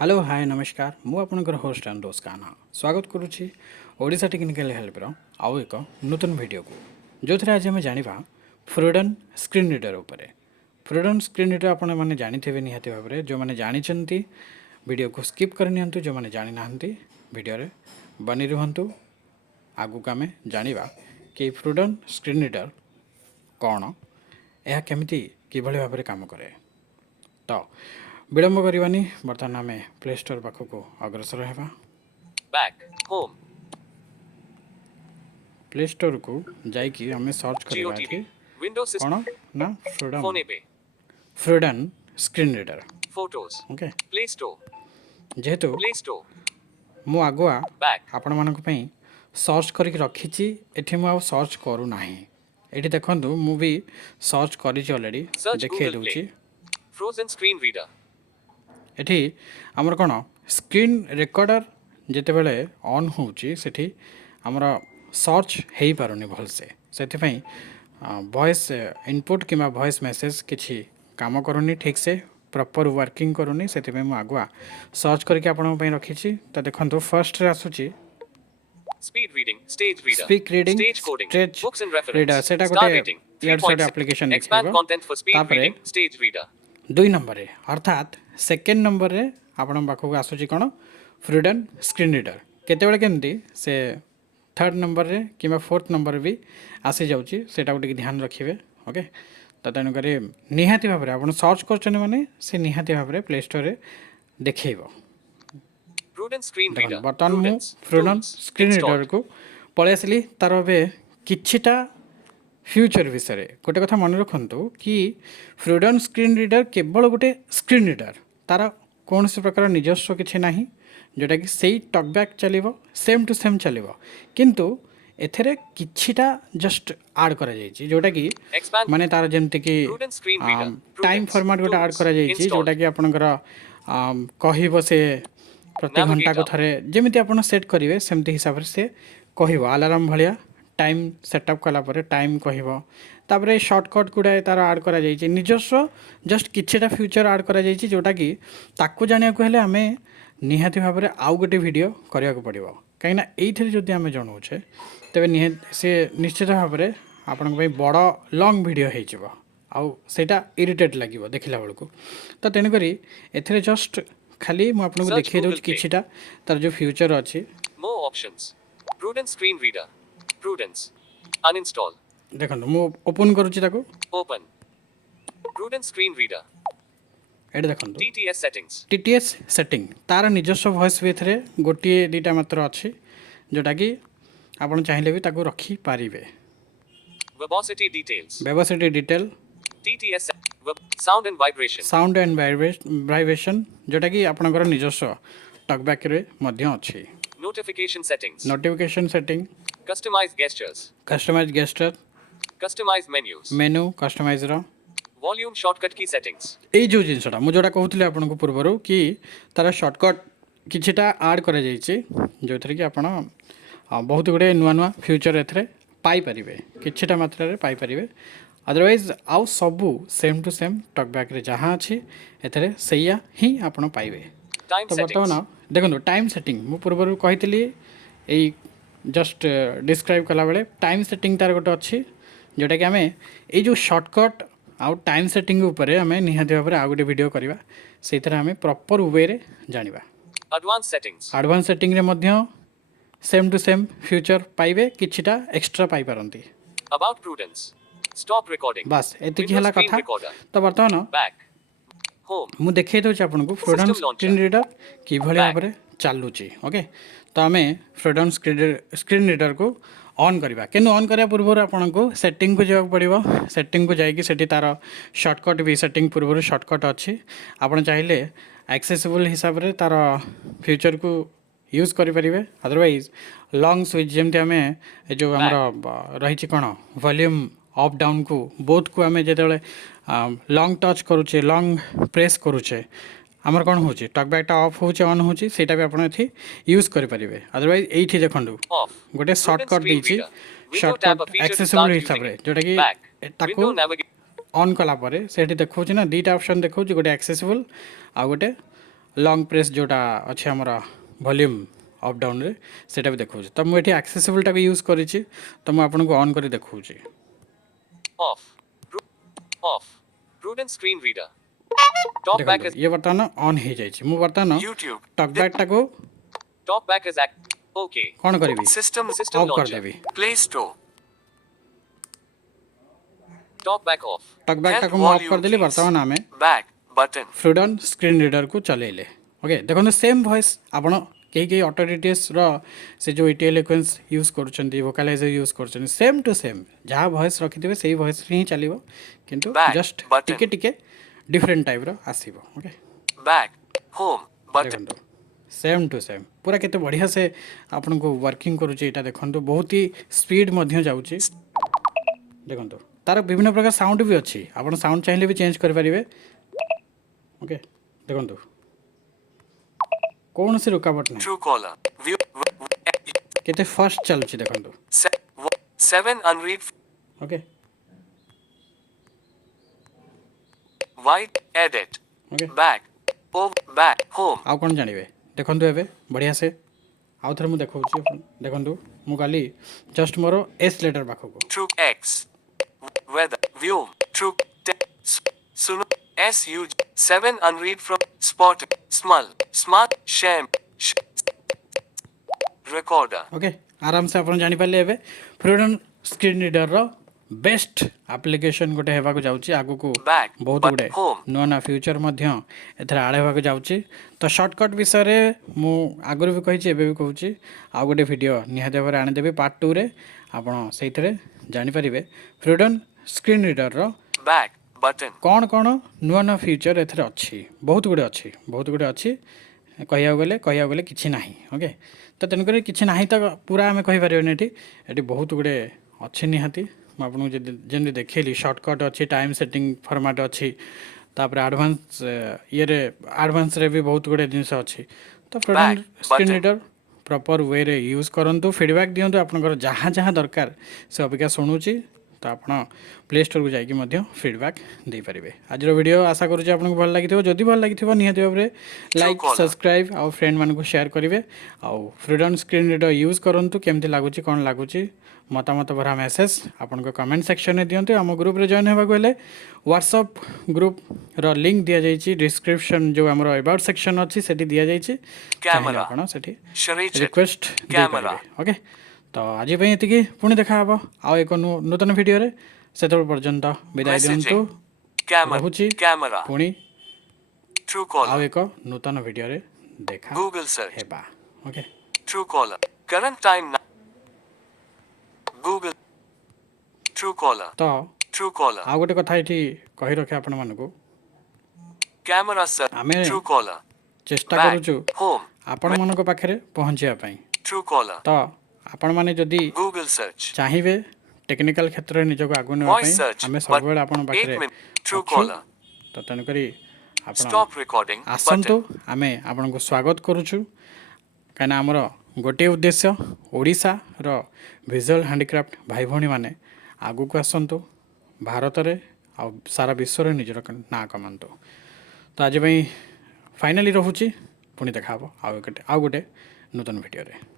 Hello hi नमस्कार मु आपनकर होस्ट अंडोस काना स्वागत करुच्ची ओडिशा टेक्निकल हेल्पर आउ एक नूतन वीडियो को जो थरे आज आम जाना फ्रूडन स्क्रीन रीडर उपरे फ्रूडन स्क्रीन रीडर आपण मैंने जानी निहाती भाव में जो मैंने जानी वीडियो को स्किप करनी जो मैंने जानी ना वीडियो रे बनी रुहतु आगु आम जाना कि फ्रूडन स्क्रीन रीडर कौन यह केमिति किभली भाव में काम करे तो विलंब करवानी बर्तमान आम प्ले स्टोर पाखक अग्रसर होगा बैक होम प्ले स्टोर को जाइए आम सर्च जियो करवा टीवी विंडो कौन ना फोन पे prudence screen reader photos okay play store जेहेतु प्ले स्टोर मु आगुआ बैक आपण मानक पई सर्च करके रखी एठी मु आ सर्च करू नाही एठी देखंतु मु भी सर्च करी ऑलरेडी सर्च देखिए गूगल प्ले दउची फ्रोजन स्क्रीन रीडर एठी हमर कोन स्क्रीन रेकॉर्डर जेते बेले ऑन होउची सेठी हमर सर्च हेई पारुनी भलसे सेति पई voice input keema voice message किछि काम करूनी ठीक से प्रॉपर वर्किंग करूनी सेति पई मु आगुआ सर्च करके आपन पई रखिछि त देखंतु फर्स्ट रे आसुची speed reading stage reader speak reading stage coding stage books and reader reference सेटा स्टार गोटे रेटिंग यार साइड 3.6 एप्लीकेशन एक्सपैंड देखिबो कंटेंट फॉर स्पीड तापरे रीडिंग स्टेज रीडर 2 नंबर रे अर्थात सेकेंड नंबर रे आपण पाखक आसुची कोन फ्रूडन स्क्रीन रीडर केते बेले केमती से थर्ड नंबर रे किबा फोर्थ नंबर भी आसी जाउची सेटा गोटे ध्यान रखिबे ओके तो तेणुक निहाती भाव में आप सर्च कर माने से निहाती भाव में प्ले स्टोर रे देखो प्रूडेंस स्क्रीन रीडर बर्तमान मु फ्रूडन स्क्रीन रीडर को पलि आसली तार ए किछिटा फ्यूचर विषय गोटे कथा मन रखु कि फ्रूडन स्क्रीन रीडर केवल गोटे स्क्रीन रीडर तार कौन से प्रकार निजस्व किसी ना जोटा कि सही टकबैक चलो सेम टू सेम चलो किंतु एथेरे किछिटा जस्ट ऐड करा जायछि जोटा कि माने तार जेमति कि टाइम फॉर्मेट गोटे ऐड करा जायछि जोटा कि आपनकर कहिबो से प्रति घंटा को थरे जेमिति आपन सेट करिवे सेमति हिसाब से कहिबो अलार्म भलिया टाइम सेटअप कला परे टाइम कहिबो तापरे शॉर्टकट गुडा तार ऐड करा जायछि निजस्व जस्ट किछिटा फ्यूचर ऐड करा जायछि जोटा कि ताकू जानिया को हेले हमें निहाती भाव में आउ गोटे वीडियो करने को पड़ो कहीं ये जदि आम जनाऊे तेरे सी निश्चित भाव में आपण बड़ लंग वीडियो होटा इरिटेट लगे देखला बेलू तो तेणुक ए जस्ट खाली मुझे देखिए दूँ कि तार जो फ्यूचर अच्छी देखो मु ओपन करुच्ची ओपन प्रूडेंस स्क्रीन रीडर ये देखो TTS settings TTS सेटिंग तार निजस्व वॉइस भी एथरे गोटे दीटा मात्र अच्छी जोटा कि आपन चाहिए भी ताको रखी पारिबे verbosity details verbosity detail TTS sound and vibration जोटा कि आपनकर निजस्व टॉकबैक रे मध्य अच्छी notification setting customize gesture menu customize रो वॉल्यूम शॉर्टकट की सेटिंग्स ये जो जिनसटा मुझे जोटा कहूली आपन को पूर्वर कि तार शॉर्टकट किछिटा ऐड करा जायछि जो थरे कि आपण बहुत गुडे नुआ नुआ फ्यूचर एथरे पाई परिबे किछिटा मात्रा रे पाई परिबे अदरवाइज आउ सबू सेम टू सेम टॉकबैक रे जहां अछि एथरे सैया ही आपण पाइबे तो बर्तमान देखो टाइम सेटिंग मु पूर्वर कहितली ए जस्ट डिस्क्राइब कला बेले टाइम सेटिंग तार गोटे अच्छी जोटा कि आमे ए जो शॉर्टकट आउ टाइम सेटिंग उपरे हमें निहाती भाव में आउ गोटे वीडियो करवा से आम प्रॉपर वे रे जानिबा एडवांस सेटिंग रे मध्य सेम टू सेम फ्यूचर पाइबे किछिटा एक्स्ट्रा पाई पारंती अबाउट प्रूडेंस स्टॉप रिकॉर्डिंग बस एतिकी हला कथा तो बर्तमान बैक होम मु देखै दउछि आपन को फ्रूडन स्क्रीन रीडर कि भली भाव में चालुची ओके तो आम फ्रूडन स्क्रीन रीडर को ऑन करवा कि ऑन करा पूर्व आपन को सेटिंग को जावाक पड़ो सेटिंग को जाइए सेठी तार शॉर्टकट भी सेटिंग पूर्व शॉर्टकट अच्छी आपन चाहिए एक्सेसिबल हिसाब रे तार फ्यूचर को यूज करें अदरवाइज लॉन्ग स्विच जमती आम जो आम रही कौन वॉल्यूम अप डाउन को बोथ को आम जो लॉन्ग टच करुचे लॉन्ग प्रेस करुचे आमर कौन हो टॉकबैकटा ऑफ हो ऑन हो भी आप यूज करेंगे अदरवाइज ये देखो गोटे शॉर्टकट देती शॉर्टकट एक्सेसिबल हिसाब से जोटा कि ऑन कलापर से देखा ना दुईटा ऑप्शन देखा गोटे एक्सेसिबल आ गोटे लंग प्रेस जोटा अच्छे आमर वॉल्यूम अप डाउन रे सेटा भी देखो तो मुझे एक्सेसिबल टाक यूज करी तो मुझे आपको ऑन कर देखा Off. Off. Prudence screen reader. Talk back देखो as ये बर्तमान ऑन हो जाए बर्तमान YouTube. टकबैक टाक Talk back as act. Okay. कौन करी System of launcher. करदेवी Play Store. Talk back off. टकबैक Health टाक मुझे ऑफ volume करदेली keys. बर्तमान आम Back button. Freedom screen reader को चलेले ओके देखो सेम वॉइस आपण कई ऑटो डिटेल्स से जो ईटीएल इक्वेंस यूज कर वोकालाइजर यूज कर सेम टू सेम जहाँ वॉइस रखिथे से वॉइस ही चलो किंतु Back जस्ट button. टिके टिके डिफरेंट टाइप आसो ओके Back. Home button. देखो सेम टू सेम पूरा केते बढ़िया से आपन को वर्किंग करूचे एटा देखंतु बहुत ही स्पीड मध्य जाउची देखंतु तार विभिन्न प्रकार साउंड भी अच्छी आपन साउंड चाहिए भी चेंज कर पारिबे ओके देखंतु कौन सी रुकावट नहीं Truecaller. View. केते फास्ट चलुची देखंतु 7 unread. Okay White edit. Okay Back. Back. Home. आउ कौन जानिबे देखंतु एबे बढ़िया से आउ थरे मु देखौची देखंतु मु काली जस्ट मोर एस लेटर पाखो को True X. Weather. View. True. Suno. SU. 7 unread from. Spot. Small. Smart. Sham. Recorder. Okay आराम से अपन जानि पाले एबे फ्रीडम स्क्रीन रीडर रो बेस्ट एप्लिकेशन गोटे हेबा को जाउची आगु को Back. बहुत But गुडे home. नुआ ना फ्यूचर मध्य एथरा आड़े हेबा को जाउची तो शॉर्टकट विषय रे मु आगुर भी कहिची एबे भी कहूची आ गोटे वीडियो निहाते भाबरे आनि देबी पार्ट 2 रे आपण सेइथरे जानि परिबे फ्रीडम स्क्रीन रीडर रो Back. Button. कौन कौन नुआ नुआ फ्यूचर एथरे अच्छी बहुत गुड़े अच्छी कहया गले किछि नाही ओके तो तेणुक किछि नाही तो पूरा आम कहीपर ये बहुत गुड़े अच्छी निहाती आपको जमी देखली सर्टकट अच्छी टाइम सेटिंग फॉर्मेट अच्छी तापर एडवांस ये एडवांस रे भी बहुत गुड़े जिनस अच्छी तो freedom screen reader proper way रे यूज करूँ फीडबैक दिंतु आपंकर जहाँ जहाँ दरकार से अबिका शुणुची तो आप प्ले स्टोर को जाकि फीडबैक दे पारे आज वीडियो आशा करुँचे आपको भल लगी जदि भल लगी निहाती भाव में लाइक सब्सक्राइब आउ फ्रेंड मानक शेयर करेंगे आउ फ्रीडम स्क्रीन रीडर यूज करूँ केमती लगुच कौन लगुच मतामत भरा मेसेज आपन कमेंट सेक्शन में दिंतु आम ग्रुप रे जॉइन होगा हेले व्हाट्सएप ग्रुप रो लिंक दि जाइए डिस्क्रिप्शन जो आम अबाउट सेक्शन अच्छी से दि जाइए रिक्वेस्ट ओके तो आज ये पुणी देखा आउ एक नूतन वीडियो रे से पर्यंत विदाय दिंतु रहुची पुणी आउ एक नूतन वीडियो रे देखा Google search. हेबा okay Truecaller. Current time now. Google. Truecaller. तो Truecaller. आउ गोटे कथा ये कही रखे आपण मानक Camera search. आमे Truecaller. चेष्टा Back. करूचु Home. आपण मानक पाखरे पहुँचा Truecaller. तो आपण माने जदि Google search. चाहिए टेक्निकल क्षेत्र में निजक आगु Voice search. आम But सब आपण 8 पाखरे minutes. Truecaller. तो तेणुक आपण Stop recording. आसतु Button. आमे आपण को स्वागत करूछु कहीं आमर गोटे उद्देश्य ओडिशा रो विजुअल हैंडीक्राफ्ट भाई भौणी माने आगु को आसतु भारत रे आ सारा विश्व रे निजर ना कमांतु तो आज फाइनली रहुची पुणी देखा आउ गोटे नूतन वीडियो रे।